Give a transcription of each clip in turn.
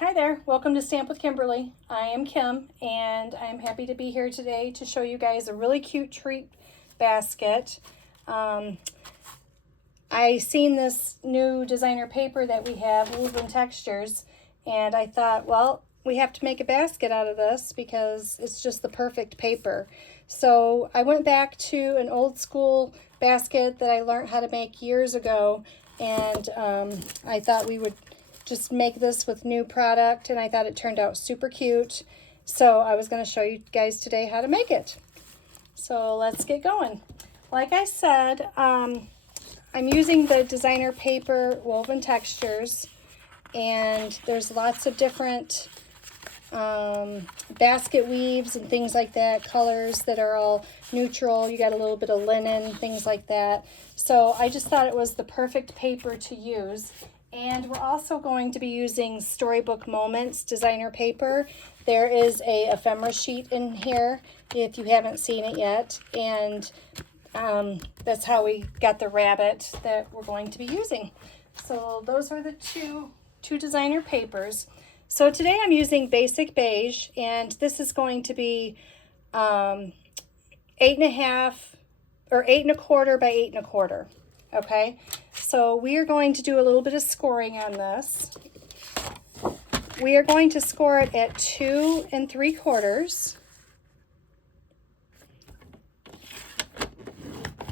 Hi there, welcome to Stamp with Kimberly. I am Kim and I'm happy to be here today to show you guys a really cute treat basket. I seen this new designer paper that we have, Woven Textures, and I thought, well, we have to make a basket out of this because it's just the perfect paper. So I went back to an old school basket that I learned how to make years ago, and I thought we would just make this with new product, and I thought it turned out super cute. So I was going to show you guys today how to make it. So let's get going. Like I said, I'm using the designer paper Woven Textures, and there's lots of different basket weaves and things like that, colors that are all neutral. You got a little bit of linen, things like that. So I just thought it was the perfect paper to use. And we're also going to be using Storybook Moments designer paper. There is a ephemera sheet in here if you haven't seen it yet. And that's how we got the rabbit that we're going to be using. So those are the two designer papers. So today I'm using Basic Beige, and this is going to be 8.5 or 8.25 by 8.25. Okay, so we are going to do a little bit of scoring on this. We are going to score it at 2 3/4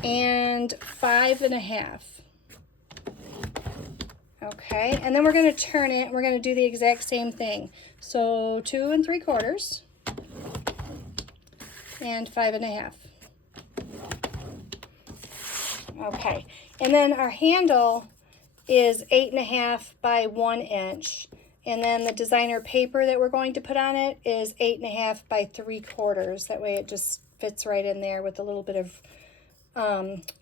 and 5.5. Okay, and then we're going to turn it. We're going to do the exact same thing. So 2 3/4 and 5.5. Okay, and then our handle is 8.5 by 1 inch, and then the designer paper that we're going to put on it is 8.5 by 3/4. That way it just fits right in there with a little bit of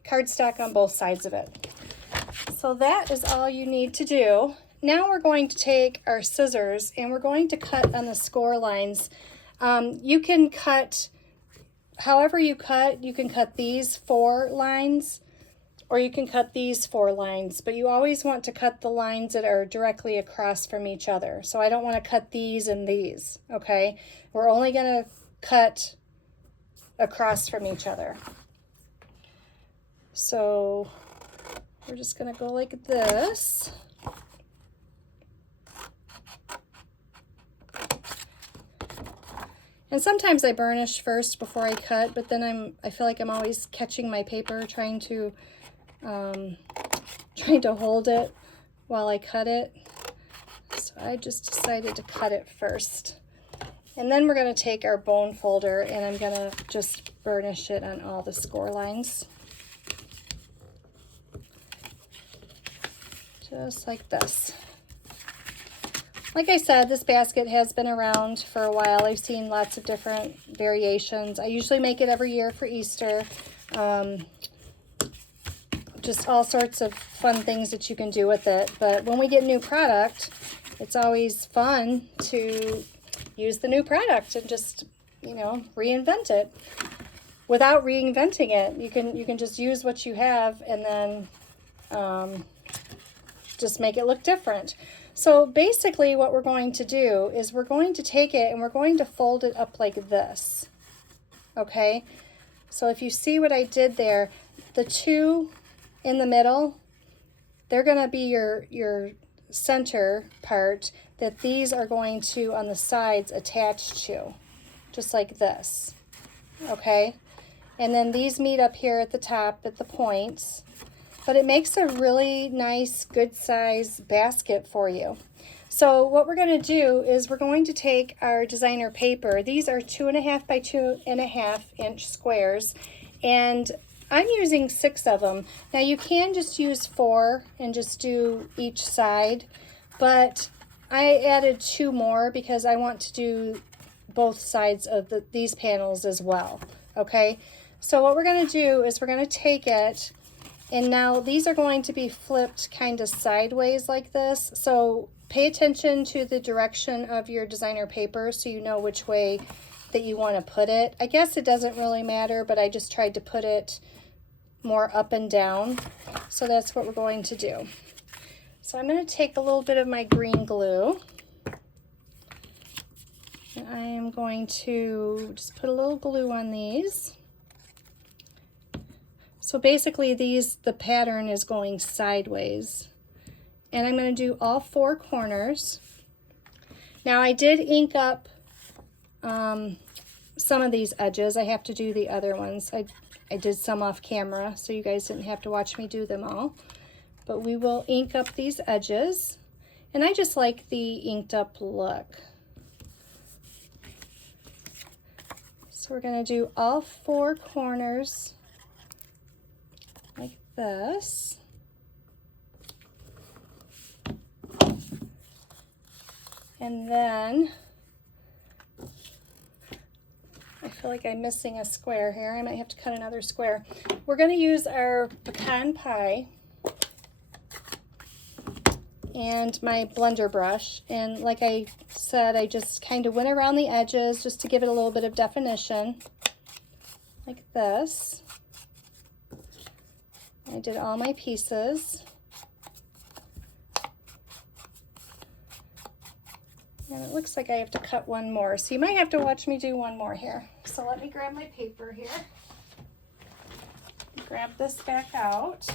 cardstock on both sides of it. So that is all you need to do. Now we're going to take our scissors and we're going to cut on the score lines. You can cut however you cut. You can cut these 4 lines, or you can cut these 4 lines, but you always want to cut the lines that are directly across from each other. So I don't want to cut these and these, okay? We're only going to cut across from each other. So we're just going to go like this. And sometimes I burnish first before I cut, but then I feel like I'm always catching my paper, trying to hold it while I cut it. So I just decided to cut it first. And then we're going to take our bone folder and I'm going to just burnish it on all the score lines. Just like this. Like I said, this basket has been around for a while. I've seen lots of different variations. I usually make it every year for Easter. Just all sorts of fun things that you can do with it. But when we get new product, it's always fun to use the new product and just, you know, reinvent it. Without reinventing it, you can just use what you have and then just make it look different. So basically what we're going to do is we're going to take it and we're going to fold it up like this. Okay? So if you see what I did there, the 2 in the middle, they're going to be your center part that these are going to, on the sides, attach to, just like this. Okay? And then these meet up here at the top at the points. But it makes a really nice, good size basket for you. So what we're going to do is we're going to take our designer paper. These are 2.5 by 2.5 inch squares, and I'm using 6 of them. Now you can just use 4 and just do each side, but I added 2 more because I want to do both sides of these panels as well. Okay, so what we're going to do is we're going to take it. And now these are going to be flipped kind of sideways like this. So pay attention to the direction of your designer paper so you know which way that you want to put it. I guess it doesn't really matter, but I just tried to put it more up and down. So that's what we're going to do. So I'm going to take a little bit of my green glue And I am going to just put a little glue on these. So basically the pattern is going sideways. And I'm going to do all 4 corners. Now I did ink up some of these edges. I have to do the other ones. I did some off camera, so you guys didn't have to watch me do them all. But we will ink up these edges. And I just like the inked up look. So we're going to do all 4 corners like this. And then I feel like I'm missing a square here. I might have to cut another square. We're going to use our pecan pie and my blender brush. And like I said, I just kind of went around the edges just to give it a little bit of definition, like this. I did all my pieces. And it looks like I have to cut one more. So you might have to watch me do one more here. So let me grab my paper here. Grab this back out.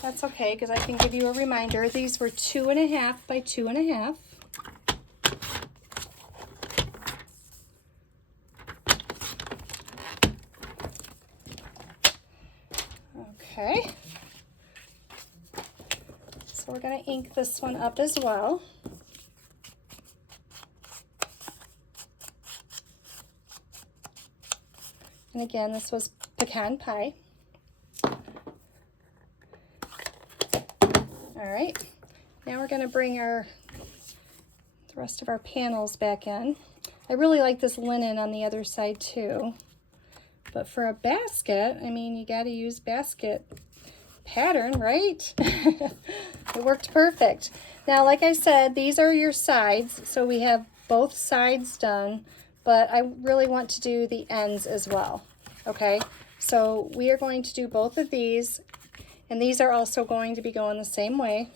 That's okay, because I can give you a reminder. These were 2.5 by 2.5. Okay. So we're going to ink this one up as well. And again, this was pecan pie. All right, now we're going to bring the rest of our panels back in. I really like this linen on the other side too. But for a basket, I mean, you got to use basket pattern, right? It worked perfect. Now, like I said, these are your sides, so we have both sides done, but I really want to do the ends as well, okay? So we are going to do both of these, and these are also going to be going the same way.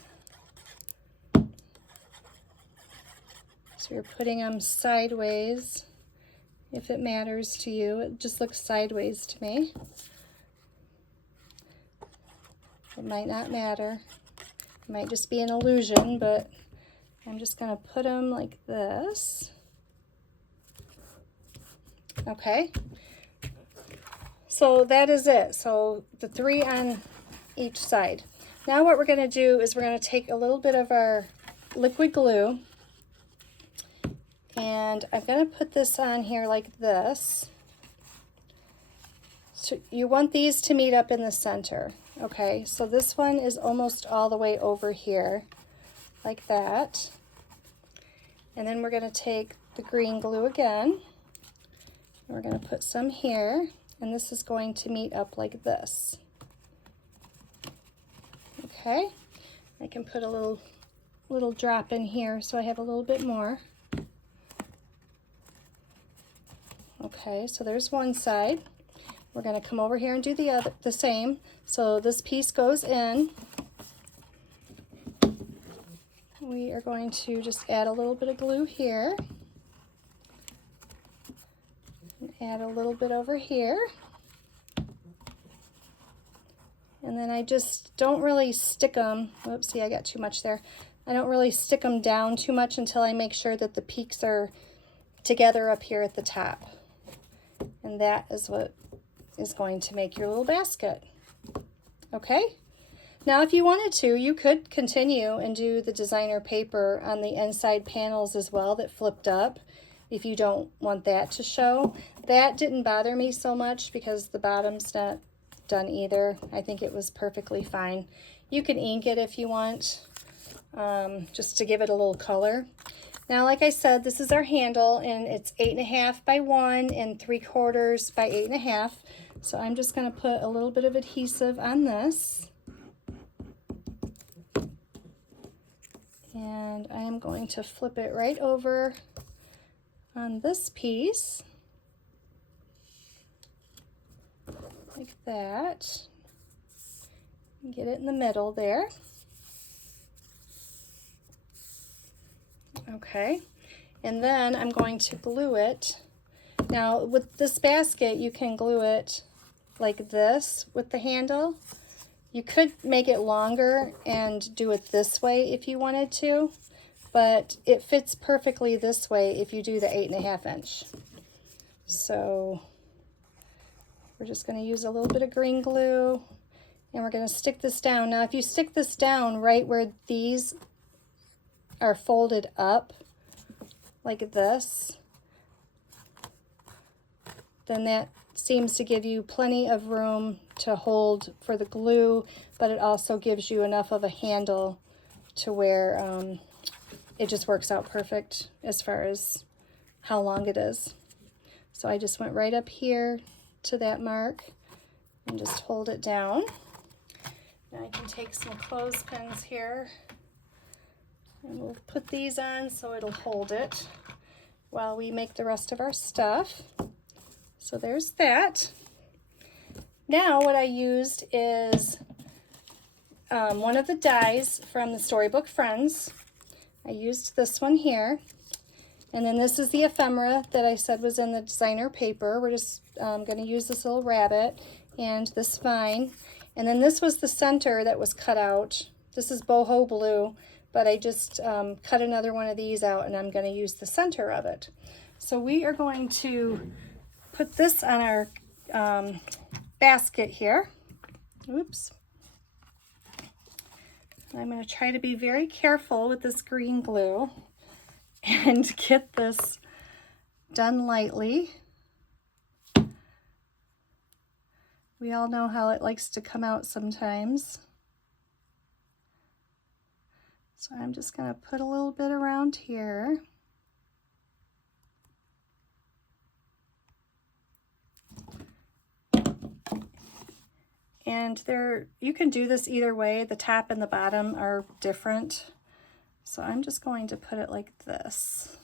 So you're putting them sideways. If it matters to you, it just looks sideways to me. It might not matter. It might just be an illusion, but I'm just going to put them like this. Okay. So that is it. So the 3 on each side. Now what we're going to do is we're going to take a little bit of our liquid glue, and I'm going to put this on here like this. So you want these to meet up in the center. Okay, so this one is almost all the way over here, like that. And then we're going to take the green glue again. We're going to put some here, and this is going to meet up like this. Okay, I can put a little drop in here so I have a little bit more. Okay, so there's one side. We're going to come over here and do the same. So this piece goes in. We are going to just add a little bit of glue here. And add a little bit over here. And then I just don't really stick them. Whoops, see, I got too much there. I don't really stick them down too much until I make sure that the peaks are together up here at the top. And that is what is going to make your little basket. Okay? Now if you wanted to, you could continue and do the designer paper on the inside panels as well that flipped up if you don't want that to show. That didn't bother me so much because the bottom's not done either. I think it was perfectly fine. You can ink it if you want, just to give it a little color. Now, like I said, this is our handle, and it's 8.5 by 1 and 3/4 by 8.5. So I'm just going to put a little bit of adhesive on this. And I am going to flip it right over on this piece. Like that. Get it in the middle there. Okay, And then I'm going to glue it. Now with this basket, you can glue it like this with the handle. You could make it longer and do it this way if you wanted to, but it fits perfectly this way if you do the 8.5 inch. So we're just going to use a little bit of green glue and we're going to stick this down. Now if you stick this down right where these are folded up like this, then that seems to give you plenty of room to hold for the glue, but it also gives you enough of a handle to where it just works out perfect as far as how long it is. So I just went right up here to that mark and just hold it down. Now I can take some clothespins here and we'll put these on so it'll hold it while we make the rest of our stuff. So there's that. Now what I used is one of the dies from the Storybook Friends. I used this one here. And then this is the ephemera that I said was in the designer paper. We're just going to use this little rabbit and this vine. And then this was the center that was cut out. This is boho blue, but I just cut another one of these out and I'm going to use the center of it. So we are going to put this on our basket here. Oops. I'm going to try to be very careful with this green glue and get this done lightly. We all know how it likes to come out sometimes. So I'm just going to put a little bit around here. And you can do this either way. The top and the bottom are different. So I'm just going to put it like this.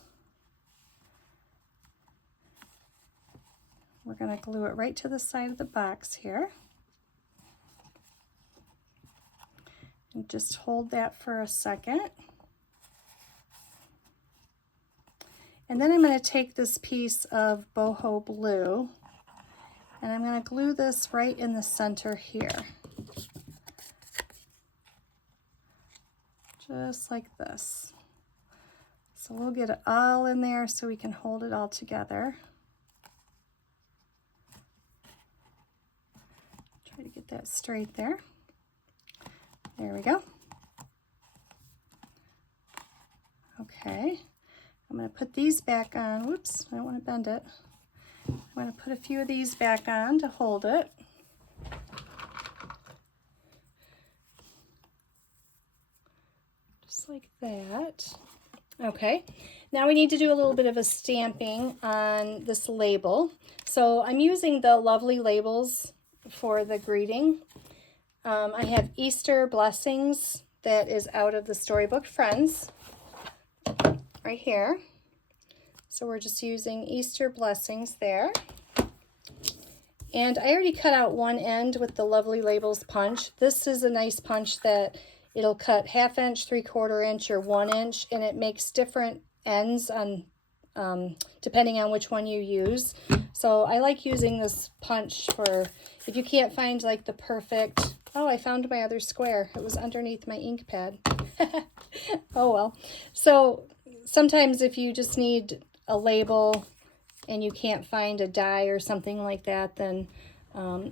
We're going to glue it right to the side of the box here. And just hold that for a second. And then I'm going to take this piece of boho blue and I'm going to glue this right in the center here. Just like this. So we'll get it all in there so we can hold it all together. Try to get that straight there. There we go. Okay, I'm going to put these back on. Whoops, I don't want to bend it. I'm going to put a few of these back on to hold it. Just like that. Okay, now we need to do a little bit of a stamping on this label. So I'm using the Lovely Labels for the greeting. I have Easter Blessings that is out of the Storybook Friends right here. So we're just using Easter Blessings there. And I already cut out one end with the Lovely Labels punch. This is a nice punch that it'll cut 1/2 inch, 3/4 inch, or 1 inch, and it makes different ends on depending on which one you use. So I like using this punch for if you can't find like the perfect. Oh, I found my other square. It was underneath my ink pad. Oh well. So sometimes if you just need a label and you can't find a die or something like that, then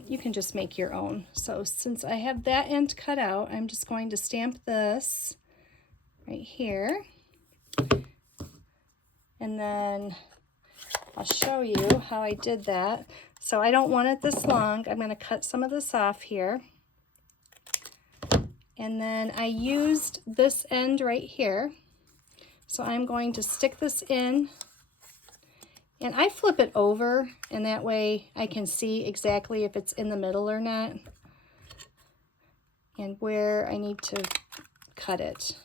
you can just make your own. So since I have that end cut out, I'm just going to stamp this right here. And then I'll show you how I did that. So I don't want it this long. I'm going to cut some of this off here. And then I used this end right here. So I'm going to stick this in. And I flip it over, and that way I can see exactly if it's in the middle or not, and where I need to cut it.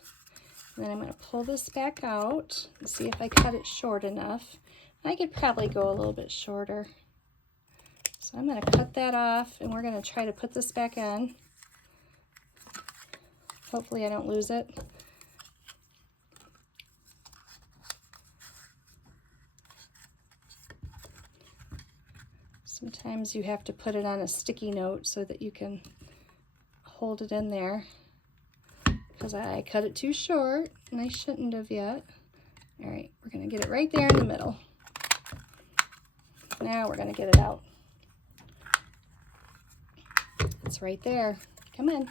And then I'm going to pull this back out and see if I cut it short enough. I could probably go a little bit shorter. So I'm going to cut that off, and we're going to try to put this back on. Hopefully I don't lose it. Sometimes you have to put it on a sticky note so that you can hold it in there, because I cut it too short and I shouldn't have yet. All right, we're gonna get it right there in the middle. Now we're gonna get it out. It's right there. Come in.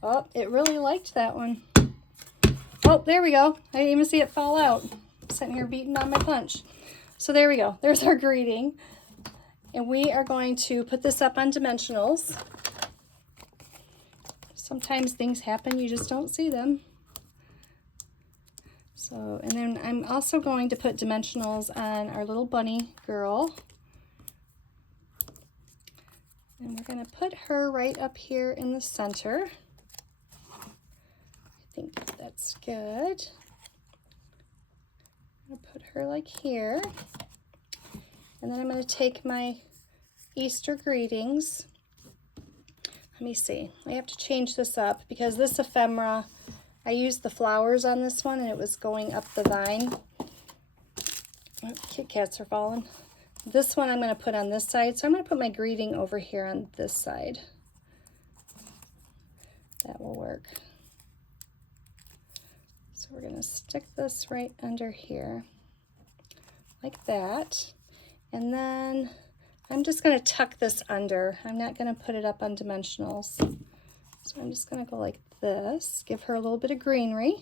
Oh, it really liked that one. Oh, there we go. I didn't even see it fall out. I'm sitting here beating on my punch. So there we go. There's our greeting. And we are going to put this up on dimensionals. Sometimes things happen, you just don't see them. So, and then I'm also going to put dimensionals on our little bunny girl. And we're going to put her right up here in the center. I think that's good. I'm going to put her like here. And then I'm going to take my Easter greetings. Let me see. I have to change this up because this ephemera, I used the flowers on this one and it was going up the vine. Oh, Kit Kats are falling. This one I'm going to put on this side. So I'm going to put my greeting over here on this side. That will work. So we're going to stick this right under here like that. And then I'm just going to tuck this under. I'm not going to put it up on dimensionals. So I'm just going to go like this. Give her a little bit of greenery.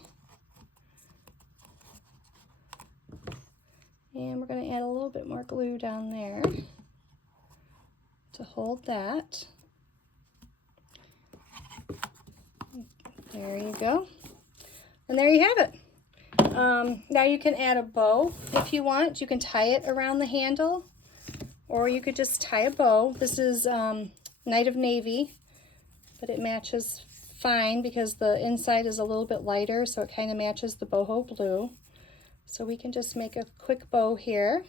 And we're going to add a little bit more glue down there to hold that. There you go. And there you have it. Now you can add a bow if you want. You can tie it around the handle, or you could just tie a bow. This is Night of Navy, but it matches fine because the inside is a little bit lighter, so it kind of matches the boho blue. So we can just make a quick bow here.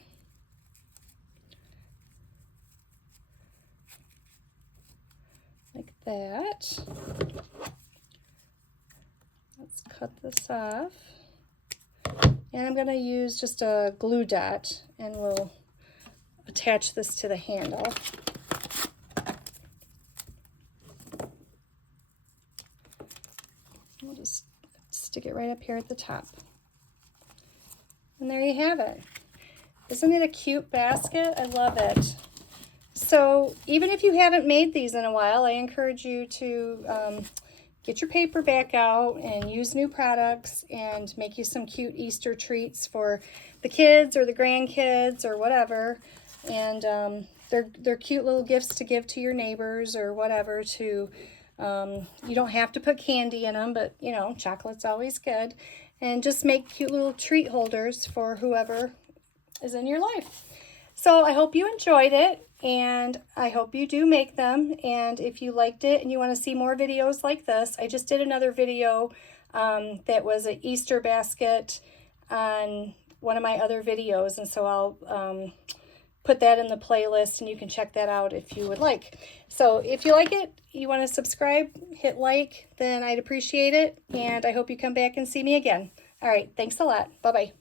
Like that. Let's cut this off. And I'm going to use just a glue dot and we'll attach this to the handle. We'll just stick it right up here at the top. And there you have it. Isn't it a cute basket? I love it. So even if you haven't made these in a while, I encourage you to get your paper back out and use new products and make you some cute Easter treats for the kids or the grandkids or whatever. And they're cute little gifts to give to your neighbors or whatever. To you don't have to put candy in them, but you know, chocolate's always good. And just make cute little treat holders for whoever is in your life. So I hope you enjoyed it, and I hope you do make them. And if you liked it and you want to see more videos like this, I just did another video that was an Easter basket on one of my other videos, and so I'll put that in the playlist and you can check that out if you would like. So if you like it, you want to subscribe, hit like, then I'd appreciate it, and I hope you come back and see me again. All right, thanks a lot. Bye-bye.